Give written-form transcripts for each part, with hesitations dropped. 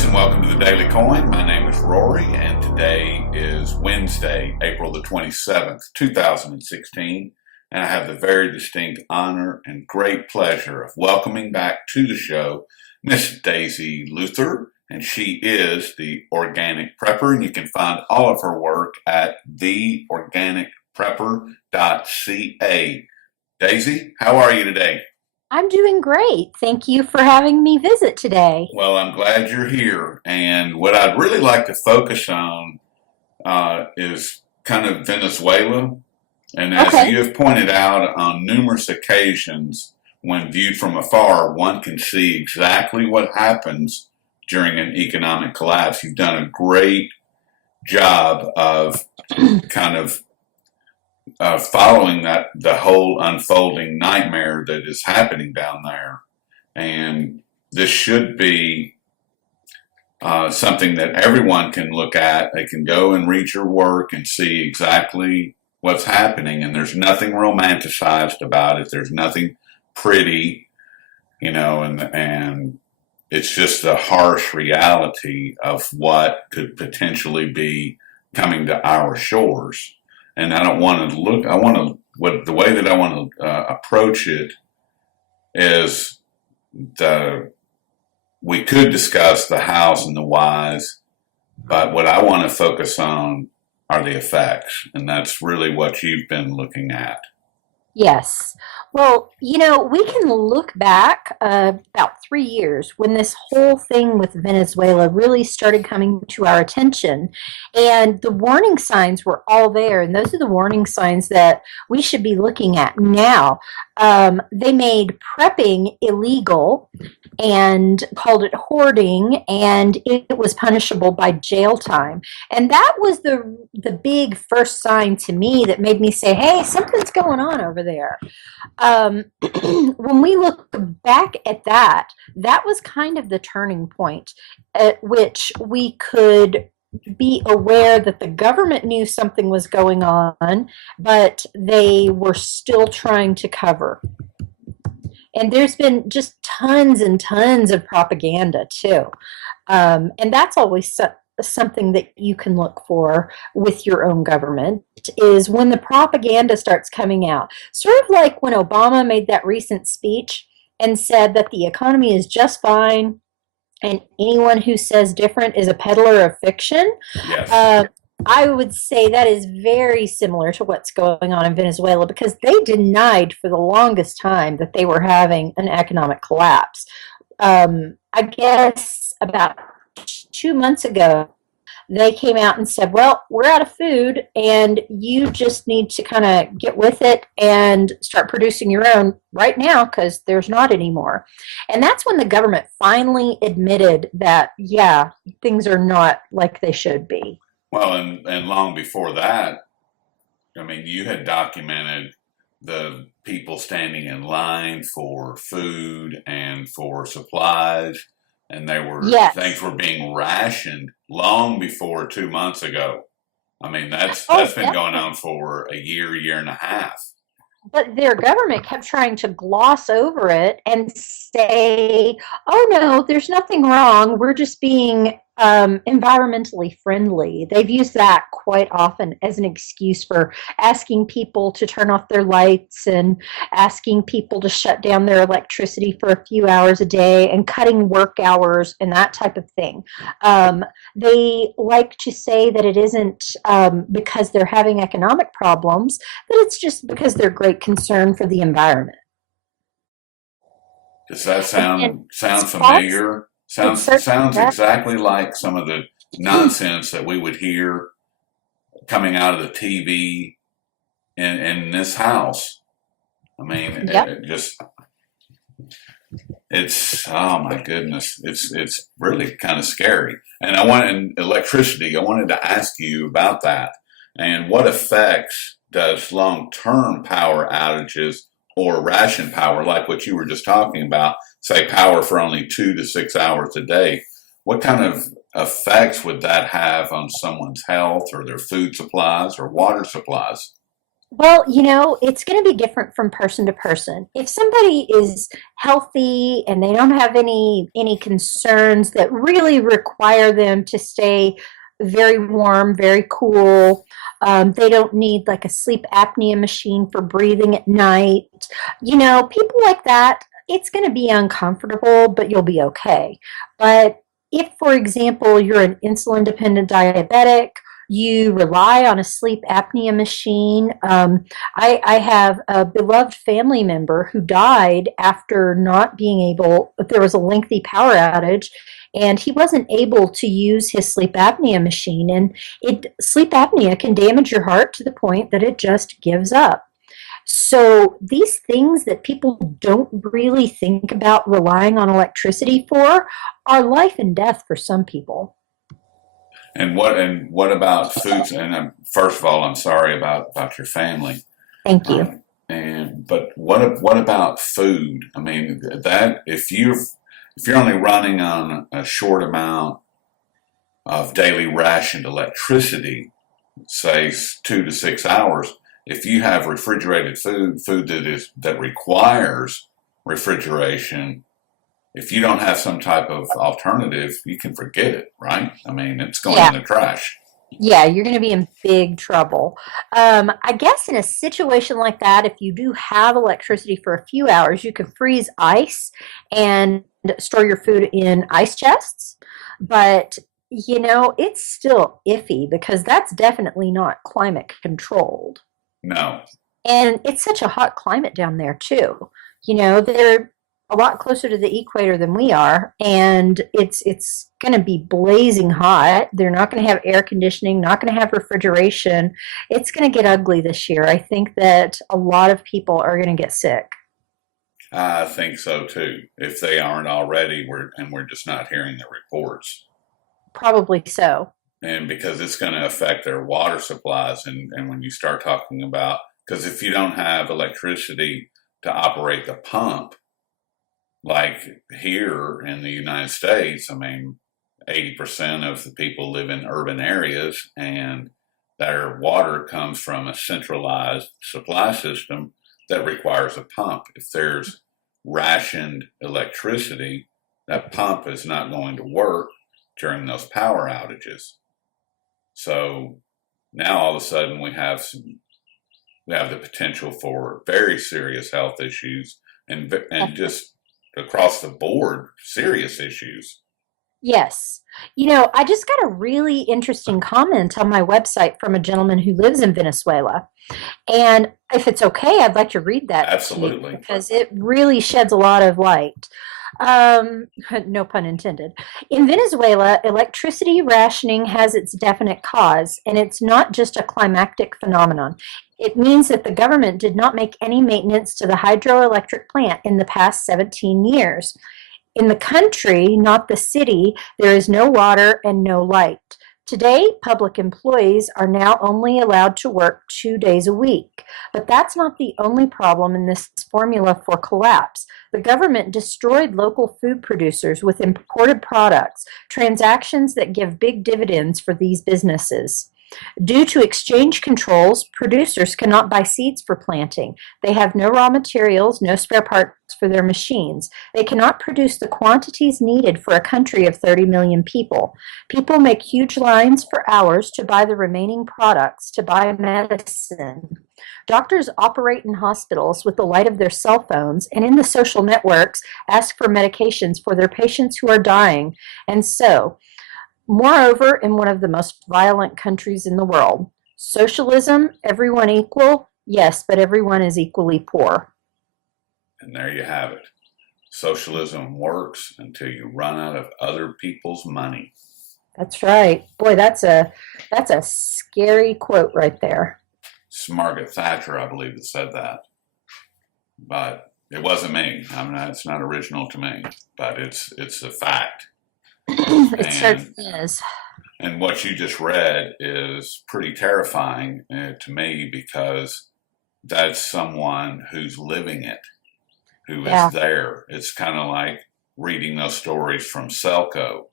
folks, and welcome to the Daily Coin. My name is Rory, and today is Wednesday, April the 27th, 2016, and I have the very distinct honor and great pleasure of welcoming back to the show Miss Daisy Luther, and she is the Organic Prepper, and you can find all of her work at theorganicprepper.ca. Daisy, how are you today? I'm doing great. Thank you for having me visit today. Well, I'm glad you're here. And what I'd really like to focus on is kind of Venezuela. And as Okay. you have pointed out on numerous occasions, when viewed from afar, one can see exactly what happens during an economic collapse. You've done a great job of kind of following the whole unfolding nightmare that is happening down there. And this should be something that everyone can look at. They can go and read your work and see exactly what's happening. And there's nothing romanticized about it. There's nothing pretty, and it's just the harsh reality of what could potentially be coming to our shores. And I don't want to look, I want to, the way that I want to approach it is we could discuss the hows and the whys, but what I want to focus on are the effects. And that's really what you've been looking at. Yes. Well, we can look back about 3 years when this whole thing with Venezuela really started coming to our attention. And the warning signs were all there. And those are the warning signs that we should be looking at now. They made prepping illegal and called it hoarding, and it was punishable by jail time. And that was the big first sign to me that made me say, hey, something's going on over there. When we look back at that, that was kind of the turning point at which we could be aware that the government knew something was going on, but they were still trying to cover. And there's been just tons and tons of propaganda too. And that's always something that you can look for with your own government is when the propaganda starts coming out. Sort of like when Obama made that recent speech and said that the economy is just fine and anyone who says different is a peddler of fiction. Yes. I would say that is very similar to what's going on in Venezuela because they denied for the longest time that they were having an economic collapse. I guess about 2 months ago, they came out and said, well, we're out of food and you just need to kind of get with it and start producing your own right now because there's not anymore. And that's when the government finally admitted that, yeah, things are not like they should be. Well, and long before that, I mean, you had documented the people standing in line for food and for supplies, and things Yes. were being rationed long before 2 months ago. I mean, that's Oh, been going on for a year and a half. but their government kept trying to gloss over it and say, oh no, there's nothing wrong. We're just being environmentally friendly. They've used that quite often as an excuse for asking people to turn off their lights and asking people to shut down their electricity for a few hours a day and cutting work hours and that type of thing. They like to say that it isn't because they're having economic problems, that it's just because they're great concern for the environment. Does that And sound it's false. familiar? It certainly Sounds does. exactly like some of the nonsense that we would hear coming out of the TV in this house. I mean, Yep. it's oh my goodness, it's really kind of scary. And and electricity. I wanted to ask you about that and what effects does long-term power outages or ration power, like what you were just talking about, say power for only 2 to 6 hours a day. What kind of effects would that have on someone's health or their food supplies or water supplies? Well, it's going to be different from person to person. If somebody is healthy and they don't have any concerns that really require them to stay very warm, very cool, they don't need like a sleep apnea machine for breathing at night. People like that, it's going to be uncomfortable, but you'll be okay. But if, for example, you're an insulin dependent diabetic, you rely on a sleep apnea machine. I have a beloved family member who died after not being able, there was a lengthy power outage, and he wasn't able to use his sleep apnea machine. And sleep apnea can damage your heart to the point that it just gives up. So these things that people don't really think about relying on electricity for are life and death for some people. And what about foods? And first of all, I'm sorry about your family. Thank you. And but what about food? I mean, that if you're only running on a short amount of daily rationed electricity, say 2 to 6 hours, if you have refrigerated food that requires refrigeration, if you don't have some type of alternative, you can forget it, right? I mean, it's going Yeah. in the trash. Yeah, you're going to be in big trouble. I guess in a situation like that, if you do have electricity for a few hours, you can freeze ice and store your food in ice chests. But, it's still iffy because that's definitely not climate controlled. No, And it's such a hot climate down there too. They're a lot closer to the equator than we are, and it's going to be blazing hot. They're not going to have air conditioning, not going to have refrigeration. It's going to get ugly this year. I think that a lot of people are going to get sick. I think so too. If they aren't already, we're just not hearing the reports. Probably so. And because it's going to affect their water supplies, and when you start talking about, because if you don't have electricity to operate the pump, like here in the United States, I mean, 80% of the people live in urban areas, and their water comes from a centralized supply system that requires a pump. If there's rationed electricity, that pump is not going to work during those power outages. So now all of a sudden we have the potential for very serious health issues, and just across the board serious issues. Yes. I just got a really interesting comment on my website from a gentleman who lives in Venezuela. And if it's okay, I'd like to read that to you Absolutely. because it really sheds a lot of light. Um, no pun intended. In Venezuela, electricity rationing has its definite cause, and it's not just a climactic phenomenon. It means that the government did not make any maintenance to the hydroelectric plant in the past 17 years. In the country, not the city, there is no water and no light. Today, public employees are now only allowed to work 2 days a week. But that's not the only problem in this formula for collapse. The government destroyed local food producers with imported products, transactions that give big dividends for these businesses. Due to exchange controls, producers cannot buy seeds for planting. They have no raw materials, no spare parts for their machines. They cannot produce the quantities needed for a country of 30 million people. People make huge lines for hours to buy the remaining products, to buy medicine. Doctors operate in hospitals with the light of their cell phones and in the social networks ask for medications for their patients who are dying. And so, moreover, in one of the most violent countries in the world, socialism, everyone equal, yes, but everyone is equally poor. And there you have it. Socialism works until you run out of other people's money. That's right. Boy, that's a scary quote right there. It's Margaret Thatcher, I believe, that said that. But it wasn't me. I mean, it's not original to me, but it's a fact. It And certainly is. and what you just read is pretty terrifying to me, because that's someone who's living it, who is Yeah. there. It's kind of like reading those stories from Selco.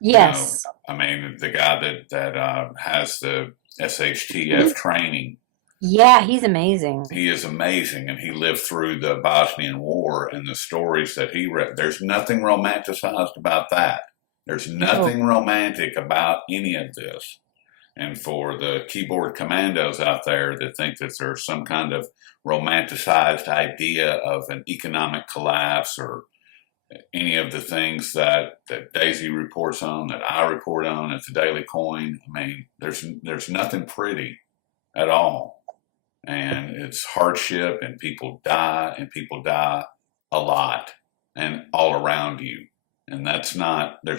You know, Yes. I mean, the guy that has the SHTF training. Yeah, he's amazing. He is amazing, and he lived through the Bosnian War and the stories that he read. There's nothing romanticized about that. There's No. nothing romantic about any of this. And for the keyboard commandos out there that think that there's some kind of romanticized idea of an economic collapse or any of the things that Daisy reports on, that I report on at the Daily Coin, I mean, there's nothing pretty at all. And it's hardship, and people die a lot and all around you. And there's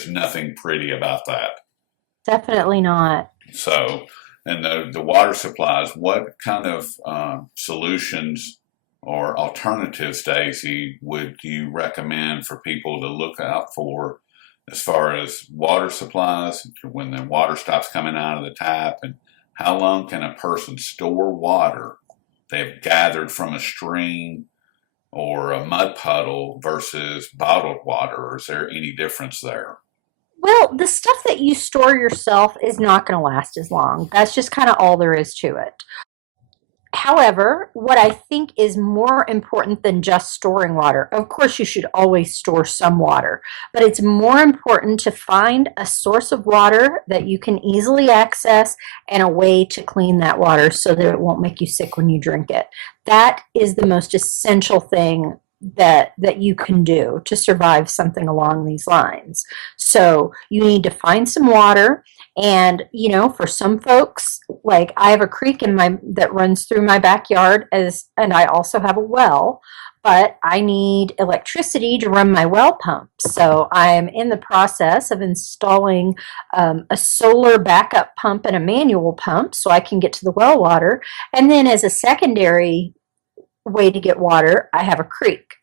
nothing pretty about that. Definitely not. So, and the water supplies, what kind of solutions or alternatives, Daisy, would you recommend for people to look out for as far as water supplies when the water stops coming out of the tap? And how long can a person store water they've gathered from a stream or a mud puddle versus bottled water? Or is there any difference there? Well, the stuff that you store yourself is not going to last as long. That's just kind of all there is to it. However, what I think is more important than just storing water, of course, you should always store some water, but it's more important to find a source of water that you can easily access and a way to clean that water so that it won't make you sick when you drink it. That is the most essential thing that you can do to survive something along these lines. So you need to find some water, and for some folks, like I have a creek in my that runs through my backyard, as and I also have a well, but I need electricity to run my well pump. So I'm in the process of installing a solar backup pump and a manual pump so I can get to the well water. And then as a secondary way to get water, I have a creek.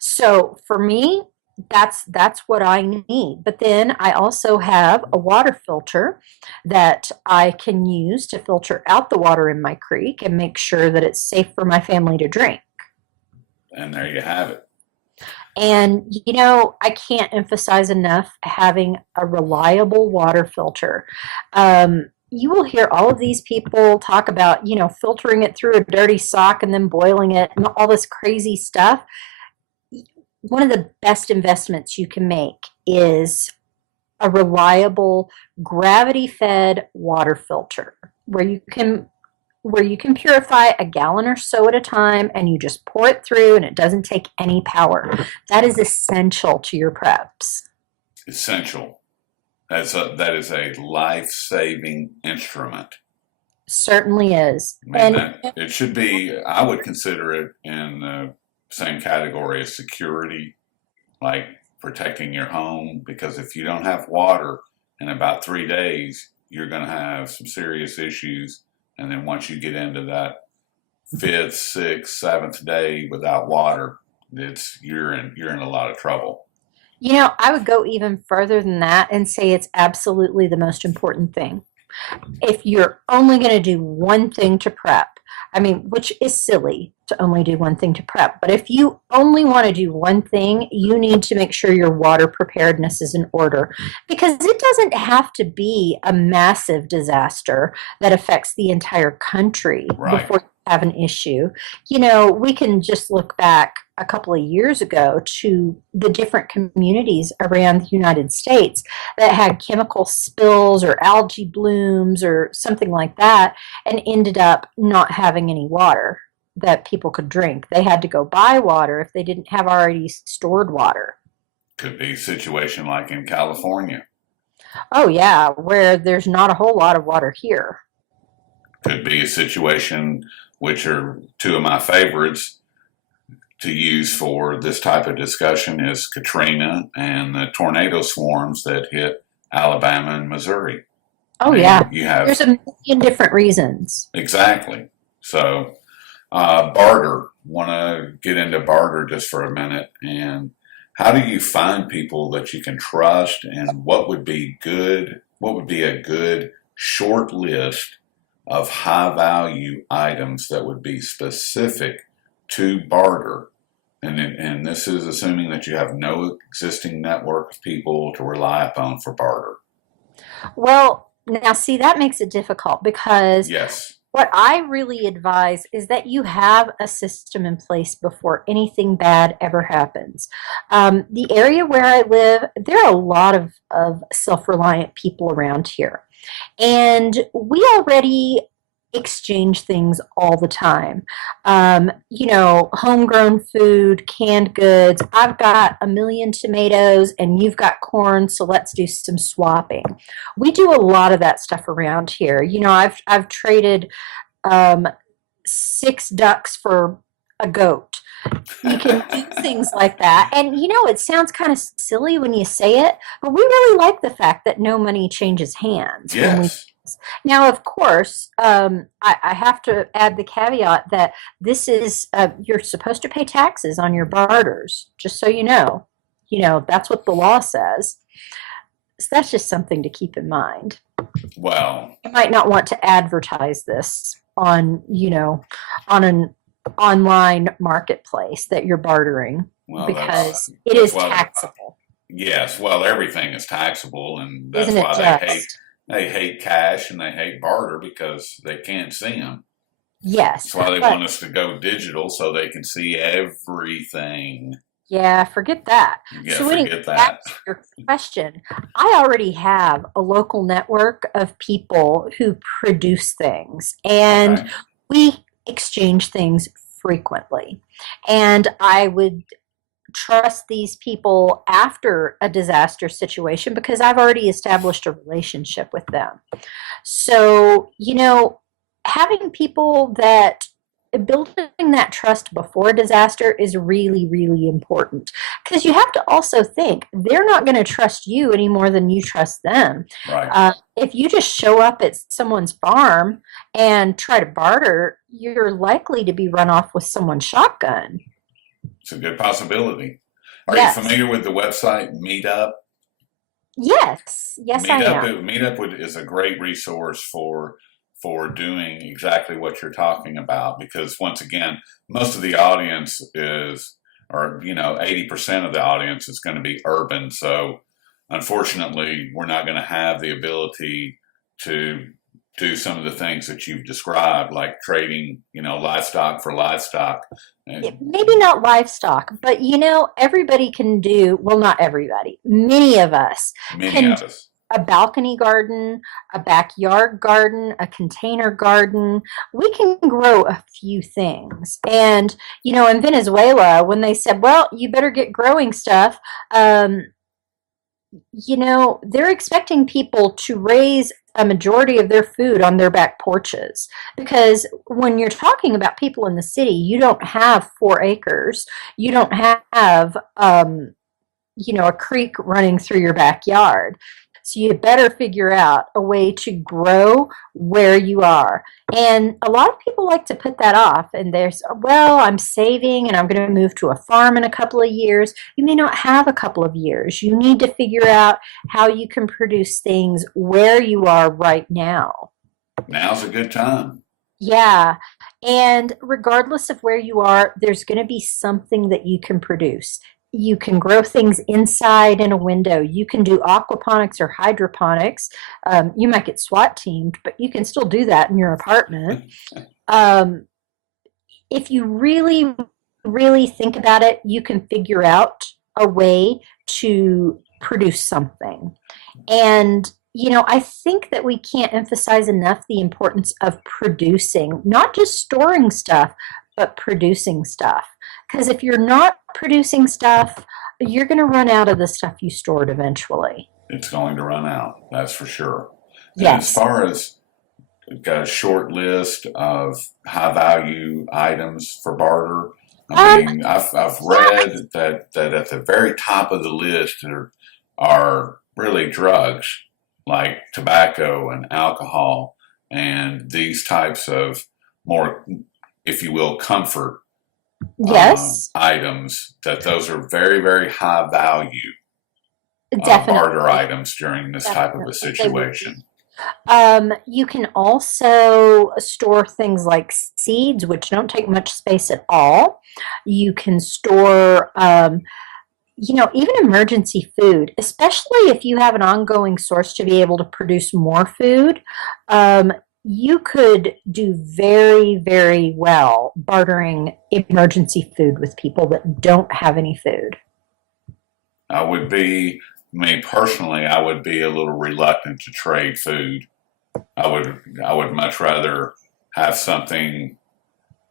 So for me, that's what I need. But then I also have a water filter that I can use to filter out the water in my creek and make sure that it's safe for my family to drink. And there you have it. And I can't emphasize enough having a reliable water filter. You will hear all of these people talk about, filtering it through a dirty sock and then boiling it and all this crazy stuff. One of the best investments you can make is a reliable gravity fed water filter where you can purify a gallon or so at a time, and you just pour it through and it doesn't take any power. That is essential to your preps. Essential. That is a life-saving instrument. Certainly is. I mean, it should be. I would consider it in the same category as security, like protecting your home. Because if you don't have water in about 3 days, you're going to have some serious issues. And then once you get into that fifth, sixth, seventh day without water, you're in a lot of trouble. I would go even further than that and say it's absolutely the most important thing. If you're only going to do one thing to prep, I mean, which is silly to only do one thing to prep, but if you only want to do one thing, you need to make sure your water preparedness is in order, because it doesn't have to be a massive disaster that affects the entire country Right. before you have an issue. We can just look back a couple of years ago to the different communities around the United States that had chemical spills or algae blooms or something like that, and ended up not having any water that people could drink. They had to go buy water if they didn't have already stored water. Could be a situation like in California. Oh, yeah, where there's not a whole lot of water here. Could be a situation, which are two of my favorites to use for this type of discussion, is Katrina and the tornado swarms that hit Alabama and Missouri. I Oh, mean, yeah, you have there's a million different reasons. exactly. So, barter. Want to get into barter just for a minute. And how do you find people that you can trust? And what would be good? What would be a good short list of high value items that would be specific to barter? And this is assuming that you have no existing network of people to rely upon for barter. Well, now see, that makes it difficult because Yes. What I really advise is that you have a system in place before anything bad ever happens. The area where I live, there are a lot of self reliant people around here. And we already exchange things all the time. Homegrown food, canned goods. I've got a million tomatoes and you've got corn, so let's do some swapping. We do a lot of that stuff around here. I've traded um, 6 ducks for a goat. You can do things like that. And it sounds kind of silly when you say it, but we really like the fact that no money changes hands when we. Yes. Now, of course, I have to add the caveat that this is you're supposed to pay taxes on your barters, just so you know. That's what the law says. So that's just something to keep in mind. Well, You might not want to advertise this on an online marketplace that you're bartering well, because it that's is why. taxable. Yes, well, everything is taxable, and that's Isn't it why just? they hate cash and they hate barter because they can't see them. Yes, That's why they but want us to go digital so they can see everything. yeah, forget that. Yeah, So anyway, forget back that. to your question. I already have a local network of people who produce things, and Okay. we exchange things frequently. And I would trust these people after a disaster situation because I've already established a relationship with them. So, having people that building that trust before a disaster is really, really important because you have to also think they're not going to trust you any more than you trust them. Right. If you just show up at someone's farm and try to barter, you're likely to be run off with someone's shotgun. It's a good possibility. Are you Yes. familiar with the website Meetup? Yes. Yes, I am. Is a great resource for doing exactly what you're talking about because once again, most of the audience is, or 80% of the audience is going to be urban. So unfortunately, we're not going to have the ability to do some of the things that you've described, like trading, livestock for livestock. And Maybe not livestock, but everybody can do, well, not everybody, many of us many can do of us, a balcony garden, a backyard garden, a container garden. We can grow a few things. And, in Venezuela, when they said, well, you better get growing stuff, um, they're expecting people to raise a majority of their food on their back porches because when you're talking about people in the city, you don't have 4 acres, you don't have a creek running through your backyard. So you better figure out a way to grow where you are. And a lot of people like to put that off. And there's, well, I'm saving and I'm going to move to a farm in a couple of years. You may not have a couple of years. You need to figure out how you can produce things where you are right now. now's a good time. Yeah. And regardless of where you are, there's going to be something that you can produce. You can grow things inside in a window. You can do aquaponics or hydroponics. You might get SWAT teamed, but you can still do that in your apartment. Um, if you really, really think about it, you can figure out a way to produce something. And, I think that we can't emphasize enough the importance of producing, not just storing stuff, but producing stuff. Because if you're not producing stuff, you're going to run out of the stuff you stored eventually. It's going to run out, that's for sure. And as Yes. far as got a short list of high value items for barter. I Um, mean, I've yeah, read that at the very top of the list are really drugs like tobacco and alcohol and these types of more, if you will, comfort yes, items. That those are very very high value barter definitely. items during this type of a Definitely. They would be. situation. You can also store things like seeds, which don't take much space at all. You can store, even emergency food, especially if you have an ongoing source to be able to produce more food. Um, you could do very, very well bartering emergency food with people that don't have any food. I would be, me personally, I would be a little reluctant to trade food. I would much rather have something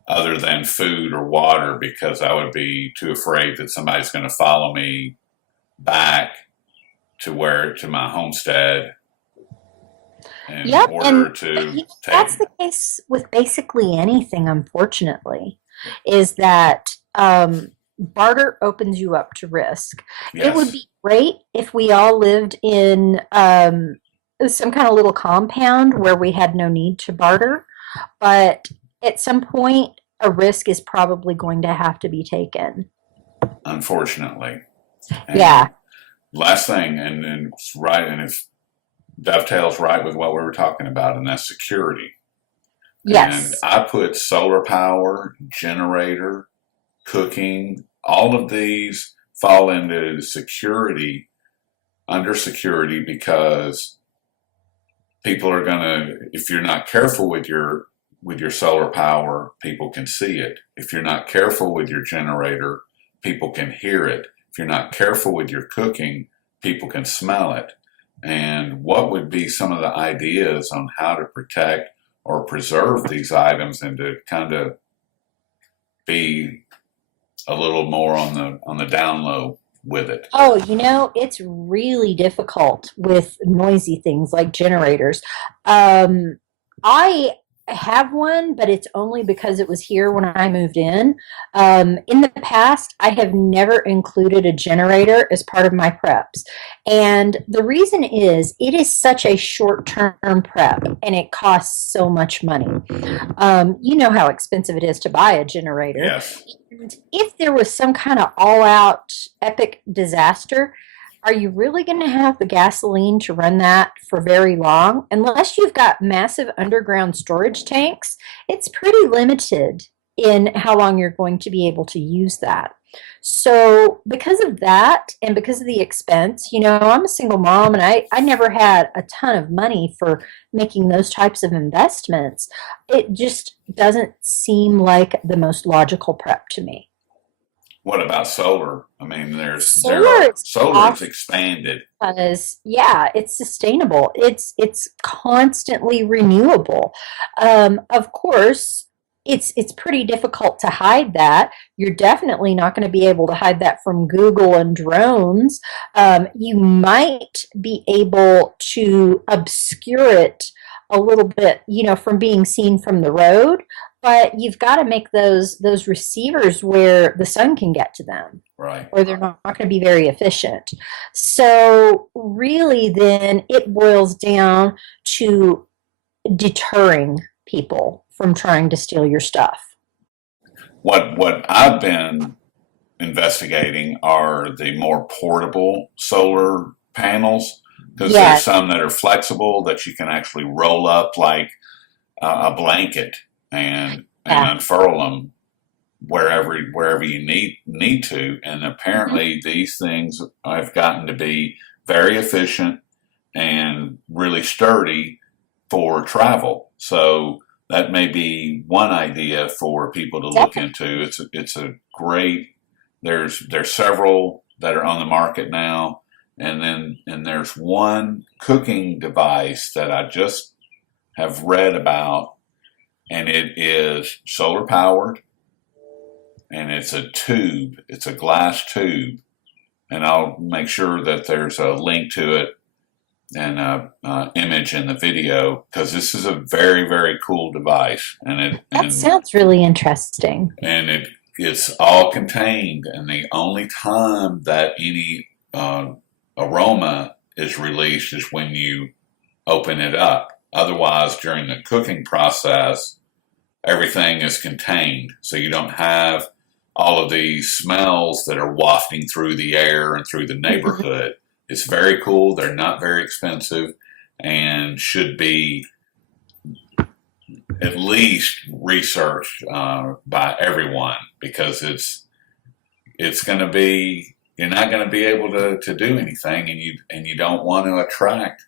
other than food or water because I would be too afraid that somebody's going to follow me back to my homestead in Yep, order and to take. that's the case with basically anything, unfortunately, is that barter opens you up to risk. It would Yes, be great if we all lived in some kind of little compound where we had no need to barter, but at some point, a risk is probably going to have to be taken. unfortunately. Yeah, And last thing, and it's right, and it dovetails right with what we were talking about, and that's security. And yes. I put solar power, generator, cooking, all of these fall into security, under security, because people are gonna, if you're not careful with your solar power, people can see it. If you're not careful with your generator, people can hear it. If you're not careful with your cooking, people can smell it. And what would be some of the ideas on how to protect or preserve these items and to kind of be a little more on the down low with it? Oh, it's really difficult with noisy things like generators. I have one, but it's only because it was here when I moved in. In the past, I have never included a generator as part of my preps. And the reason is it is such a short term prep and it costs so much money. You know how expensive it is to buy a generator. Yes, And if there was some kind of all out epic disaster, are you really going to have the gasoline to run that for very long? Unless you've got massive underground storage tanks, it's pretty limited in how long you're going to be able to use that. So, because of that and because of the expense, I'm a single mom and I never had a ton of money for making those types of investments. It just doesn't seem like the most logical prep to me. what about solar? I mean, there Solar are is solar is awesome expanded. because yeah, it's sustainable. It's constantly renewable. Of course, it's pretty difficult to hide that. You're definitely not going to be able to hide that from Google and drones. You might be able to obscure it a little bit, from being seen from the road, but you've got to make those receivers where the sun can get to them Right. or they're not going to be very efficient. So, really, then it boils down to deterring people from trying to steal your stuff. What I've been investigating are the more portable solar panels because there's Yes. some that are flexible that you can actually roll up like a blanket and Yeah. unfurl them wherever you need to. And Mhm. apparently, these things have gotten to be very efficient and really sturdy for travel. So that may be one idea for people to look Definitely. into. It's a great. There's several that are on the market now, and there's one cooking device that I just have read about, and it is solar powered, and it's a tube. It's a glass tube, and I'll make sure that there's a link to it and image in the video because this is a very very cool device, That sounds really interesting. and it's all contained, and the only time that any aroma is released is when you open it up. Otherwise, during the cooking process, everything is contained, so you don't have all of these smells that are wafting through the air and through the Mhm. neighborhood. It's very cool. They're not very expensive and should be at least researched by everyone because it's going to be, you're not going to be able to do anything, and you don't want to attract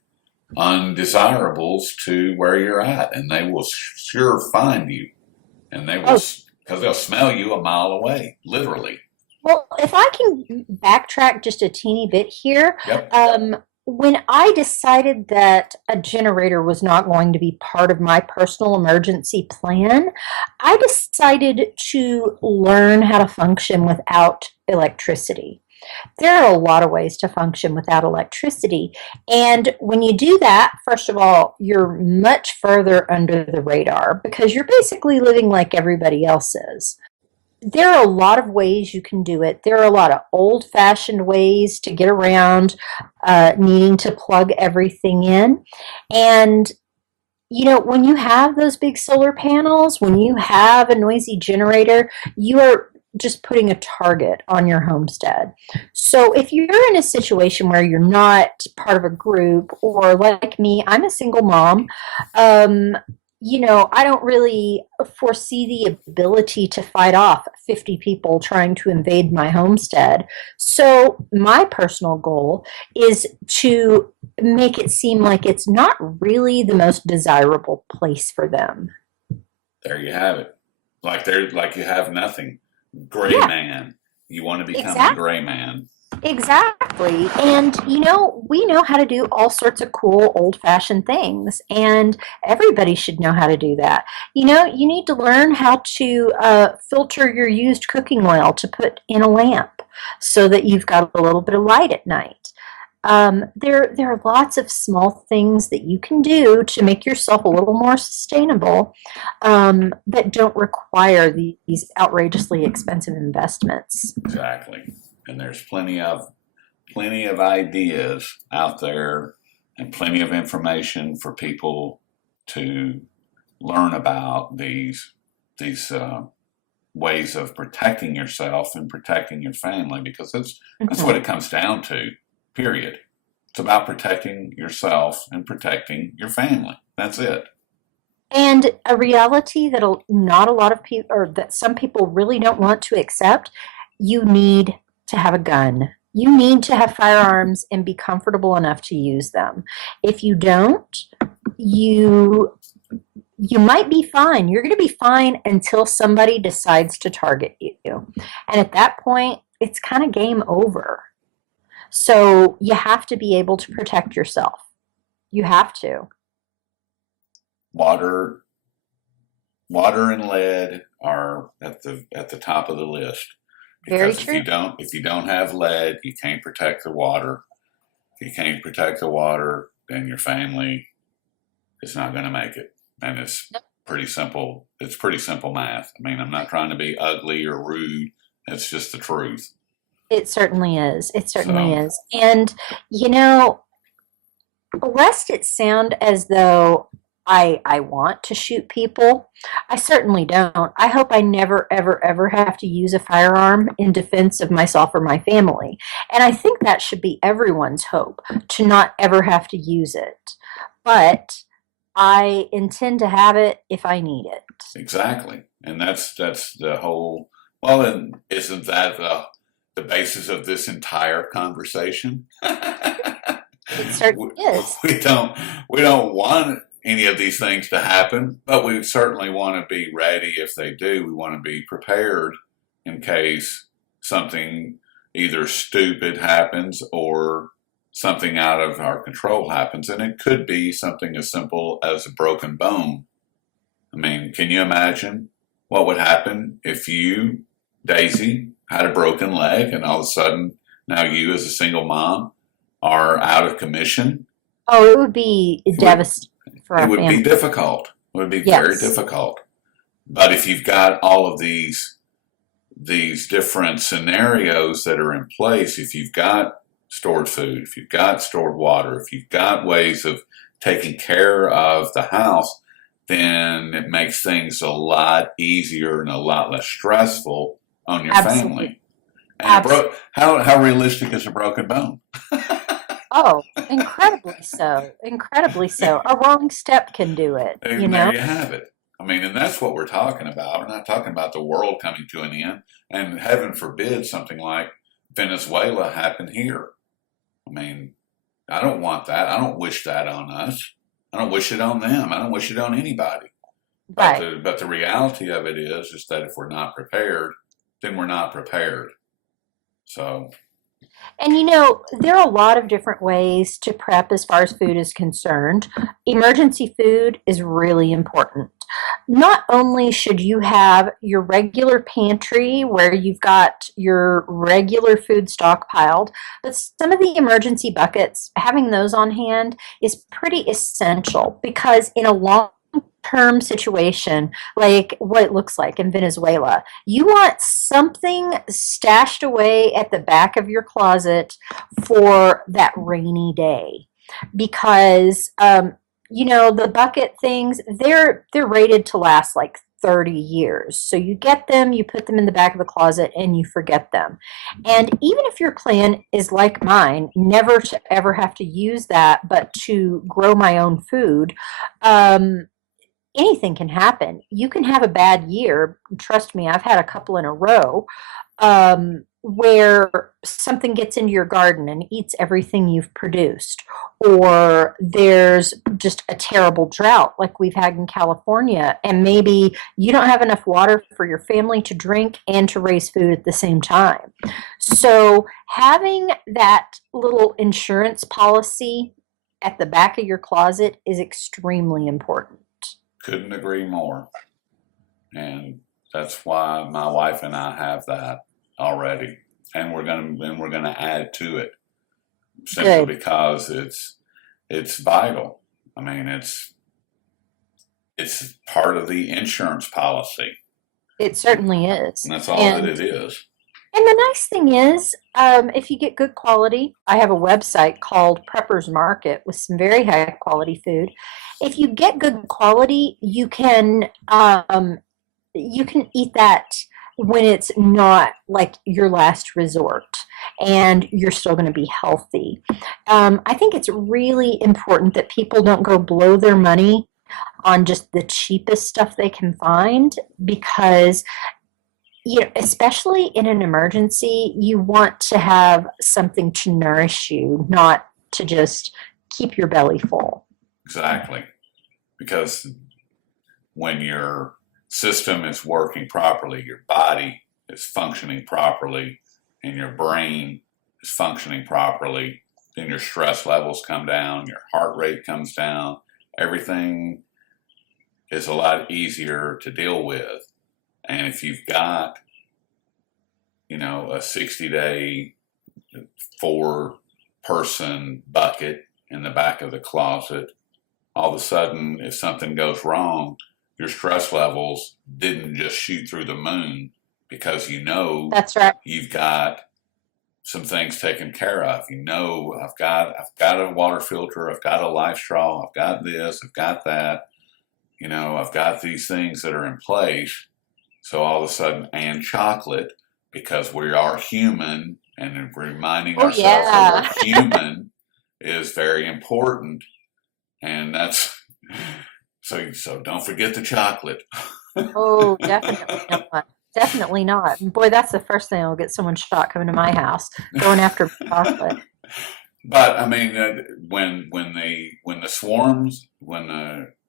undesirables to where you're at, and they will sure find you, and they will Oh, because they'll smell you a mile away, literally. well, if I can backtrack just a teeny bit here, Yep. when I decided that a generator was not going to be part of my personal emergency plan, I decided to learn how to function without electricity. There are a lot of ways to function without electricity. And when you do that, first of all, you're much further under the radar because you're basically living like everybody else is. There are a lot of ways you can do it. There are a lot of old fashioned ways to get around needing to plug everything in. And when you have those big solar panels, when you have a noisy generator, you are just putting a target on your homestead. So if you're in a situation where you're not part of a group, or like me, I'm a single mom, um, I don't really foresee the ability to fight off 50 people trying to invade my homestead. So my personal goal is to make it seem like it's not really the most desirable place for them. There you have it. Like you have nothing. Gray Yeah, man. You want to become a exactly. gray man. Exactly. And, we know how to do all sorts of cool old fashioned things, and everybody should know how to do that. You need to learn how to filter your used cooking oil to put in a lamp so that you've got a little bit of light at night. There are lots of small things that you can do to make yourself a little more sustainable that don't require these outrageously expensive investments. Exactly. And there's plenty of ideas out there and plenty of information for people to learn about these ways of protecting yourself and protecting your family, because that's what Mhm. it comes down to. Period. It's about protecting yourself and protecting your family. That's it. And a reality that not a lot of people, or that some people really don't want to accept, you need to have a gun. You need to have firearms and be comfortable enough to use them. If you don't, you you might be fine. You're going to be fine until somebody decides to target you. And at that point, it's kind of game over. So you have to be able to protect yourself. You have to. Water, water and lead are at the top of the list, Very because if true. you don't have lead, you can't protect the water. If you can't protect the water, then your family is not going to make it. And it's pretty simple. It's pretty simple math. I mean, I'm not trying to be ugly or rude. It's just the truth. It certainly is. It certainly So is. And, you know, lest it sound as though I want to shoot people, I certainly don't. I hope I never, ever, ever have to use a firearm in defense of myself or my family. And I think that should be everyone's hope, to not ever have to use it. But I intend to have it if I need it. exactly, and that's the whole. Well, and isn't that the basis of this entire conversation? It certainly we, is. we don't we don't want any of these things to happen, but we certainly want to be ready if they do. We want to be prepared in case something either stupid happens or something out of our control happens, and it could be something as simple as a broken bone. I mean, can you imagine what would happen if you, Daisy, had a broken leg, and all of a sudden now you, as a single mom, are out of commission? Oh, it would be It would devastating for it our would be family. difficult. It would be very Yes. difficult. But if you've got all of these different scenarios that are in place, if you've got stored food, if you've got stored water, if you've got ways of taking care of the house, then it makes things a lot easier and a lot less stressful on your Absolutely. family. And Absolutely. how realistic is a broken bone? Oh, incredibly so. Incredibly so. A wrong step can do it, you And there know? you have it. I mean, and that's what we're talking about. We're not talking about the world coming to an end, and heaven forbid something like Venezuela happen here. I mean, I don't want that. I don't wish that on us. I don't wish it on them. I don't wish it on anybody. But Right. the reality of it is that if we're not prepared, then we're not prepared. So And there are a lot of different ways to prep as far as food is concerned. Emergency food is really important. Not only should you have your regular pantry where you've got your regular food stockpiled, but some of the emergency buckets, having those on hand is pretty essential because in a long-term situation like what it looks like in Venezuela, you want something stashed away at the back of your closet for that rainy day because the bucket things, they're rated to last like 30 years. So you get them, you put them in the back of the closet and you forget them. And even if your plan is like mine, never to ever have to use that but to grow my own food, anything can happen. You can have a bad year. Trust me, I've had a couple in a row where something gets into your garden and eats everything you've produced, or there's just a terrible drought like we've had in California, and maybe you don't have enough water for your family to drink and to raise food at the same time. So, having that little insurance policy at the back of your closet is extremely important. couldn't agree more. And that's why my wife and I have that already. And we're gonna add to it simply Good. because it's vital. I mean, it's part of the insurance policy, It certainly is. and that's all that And it is. and the nice thing is, if you get good quality, I have a website called Prepper's Market with some very high quality food. If you get good quality, you can eat that when it's not like your last resort and you're still going to be healthy. I think it's really important that people don't go blow their money on just the cheapest stuff they can find because especially in an emergency, you want to have something to nourish you, not to just keep your belly full. Exactly. Because when your system is working properly, your body is functioning properly, and your brain is functioning properly, then your stress levels come down, your heart rate comes down, everything is a lot easier to deal with. And if you've got, a 60-day, 4-person bucket in the back of the closet, all of a sudden, if something goes wrong, your stress levels didn't just shoot through the moon because That's right. you've got some things taken care of. I've got a water filter, I've got a life straw, I've got this, I've got that. I've got these things that are in place. So all of a sudden, and chocolate, because we are human, and reminding Oh, ourselves that we're yeah. human is very important. And that's so don't forget the chocolate. Oh, definitely not. Definitely not. And boy, that's the first thing that'll get someone shot coming to my house, going after chocolate. But I mean, when the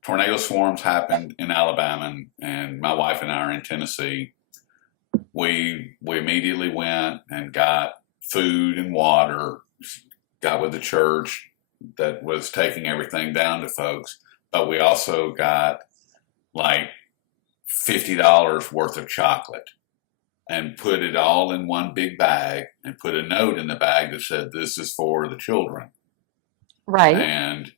tornado swarms happened in Alabama, and my wife and I are in Tennessee, we immediately went and got food and water, got with the church that was taking everything down to folks, but we also got like $50 worth of chocolate and put it all in one big bag and put a note in the bag that said, "This is for the children." Right. And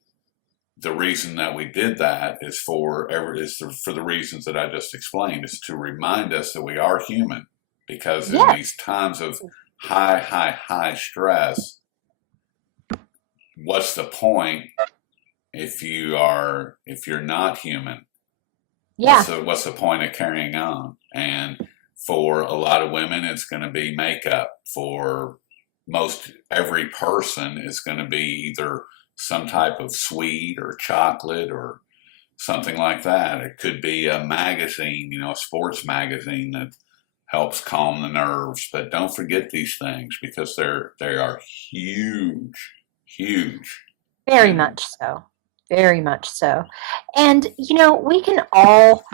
the reason that we did that for the reasons that I just explained, is to remind us that we are human. Because in these Yes. times of high, high, high stress, what's the point if you're not human? What's Yeah. the point of carrying on? And for a lot of women, it's going to be makeup. For most every person, it's going to be either some type of sweet or chocolate or something like that. It could be a magazine, a sports magazine that helps calm the nerves. But don't forget these things because they are huge, Huge. Very And much so. Very much so. And, we can all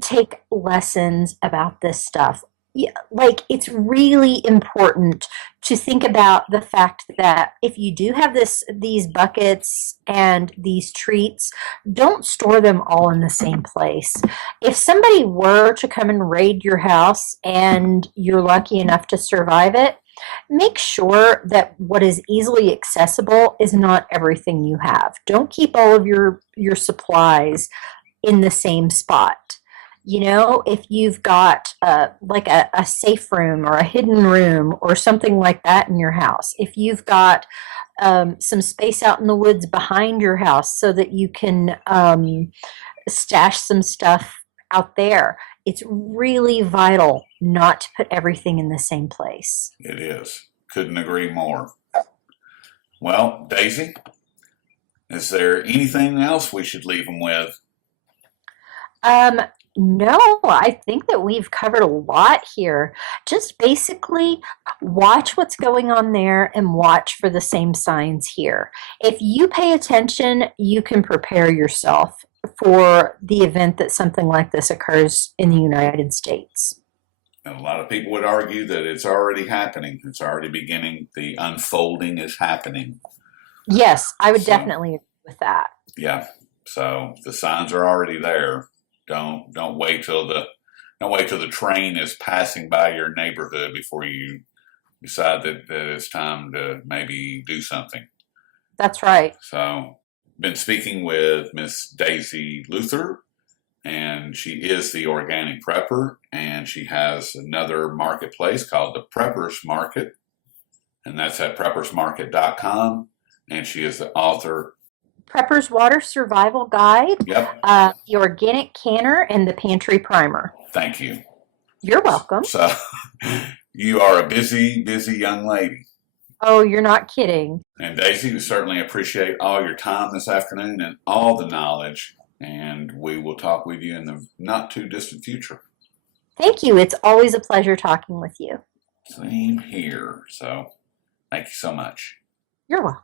take lessons about this stuff. Yeah, like it's really important to think about the fact that if you do have these buckets and these treats, don't store them all in the same place. If somebody were to come and raid your house and you're lucky enough to survive it, make sure that what is easily accessible is not everything you have. Don't keep all of your supplies in the same spot. If you've got like a safe room or a hidden room or something like that in your house, if you've got some space out in the woods behind your house so that you can stash some stuff out there, it's really vital not to put everything in the same place. it is. Couldn't agree more. Well, Daisy, is there anything else we should leave them with? Um, no, I think that we've covered a lot here. Just basically watch what's going on there and watch for the same signs here. If you pay attention, you can prepare yourself for the event that something like this occurs in the United States. And a lot of people would argue that it's already happening. It's already beginning. The unfolding is happening. Yes, I would So, definitely agree with that. yeah. So the signs are already there. Don't wait till the train is passing by your neighborhood before you decide that it's time to maybe do something. That's right. So, been speaking with Miss Daisy Luther, and she is the organic prepper, and she has another marketplace called the Preppers Market, and that's at preppersmarket.com, and she is the author. Prepper's Water Survival Guide, Yep, the Organic Canner, and the Pantry Primer. thank you. You're welcome. So, you are a busy, busy young lady. Oh, you're not kidding. And Daisy, we certainly appreciate all your time this afternoon and all the knowledge, and we will talk with you in the not too distant future. Thank you. It's always a pleasure talking with you. Same here. So, thank you so much. You're welcome.